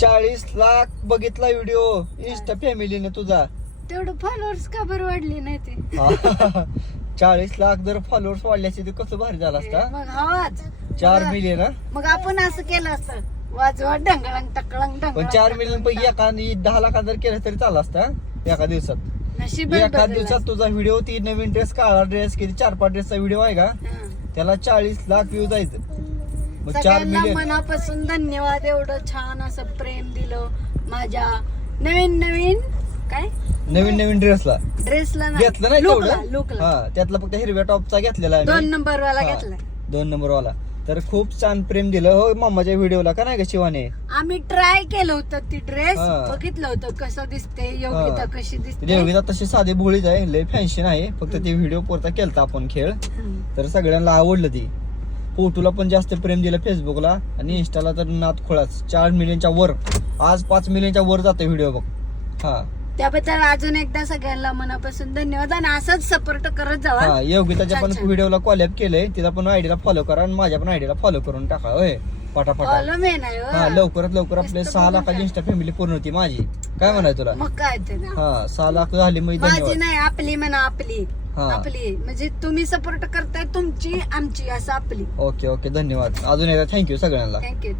40 लाख बघितला video Insta फॅमिलीने तुझा. तेवढं फॉलोअर्स का बरं वाढली नाही ते? 40 लाख जर फॉलोअर्स वाढले असते तर कसं भारी झालं असता. मग हवाच 4 मिलियन. मग आपण असं केलं असतं, वाजवा ढंगळंग टकळंग पण ढंगळंग 4 मिलियन पैकी एखादी 10 लाख जर केलं तरी चाललं असता एका दिवसात. नशीब एका दिवसात तुझा व्हिडिओ, ती नवीन ड्रेस, काळा ड्रेस, किती 4-5 ड्रेसचा व्हिडिओ आहे का, त्याला 40 लाख व्ह्यू जायचं. मग 4 सगळ्यांना मिलियन. मनापासून धन्यवाद. एवढं छान असं प्रेम दिलं माझ्या नवीन काय नवीन ड्रेसला ड्रेसला घेतलं नाही तेवढं. लुकला हा, त्यातला फक्त हिरव्या टॉपचा घेतलेला आहे 2 मी. नंबर वाला हा. घेतलाय. 2 नंबर वाला. तर खूप छान प्रेम दिलं हो मामाच्या व्हिडिओला, का नाही का शिवाने? आम्ही ट्राय केलं होतं ती ड्रेस, हा. बघितलं होतं कसं दिसते, योग्यता कशी दिसते. देवगीता तशी साधी भोळीच आहे, लय फॅन्सी नाही. फक्त ते व्हिडिओ पुरता केलता आपण खेळ, तर सगळ्यांना आवडलं ती. फोटोला पण जास्त प्रेम दिलं फेसबुकला, आणि इंस्टाला तर नाद खोळाच. 4 मिलियनच्या वर, आज 5 मिलियनच्या वर जाते व्हिडिओ बघ. हा, त्याबद्दल अजून एकदा सगळ्यांना मनापासून धन्यवाद, आणि असंच सपोर्ट करत जावा. हा. योगिताच्या पण छान. व्हिडिओला कॉलॅब केलंय, तिला पण आयडीला फॉलो करा आणि माझ्या पण आयडीला फॉलो करून टाका. होय, पटापटा. फॉलो मे नाही हो. हा, लवकरात लवकर आपले नुसतं 6 बघून लाखाची काय. इंस्टा फॅमिली पूर्ण होती माझी. काय म्हणाय तुला? मग काय ते ना. हा, 6 लाख झाली म्हणजे माझी धन्यवाद. नाही, आपली म्हणा, आपली हा. आपली म्हणजे तुम्ही सपोर्ट करताय, तुमची आमची असं आपली. ओके, धन्यवाद. अजून एकदा थँक्यू सगळ्यांना. थँक्यू.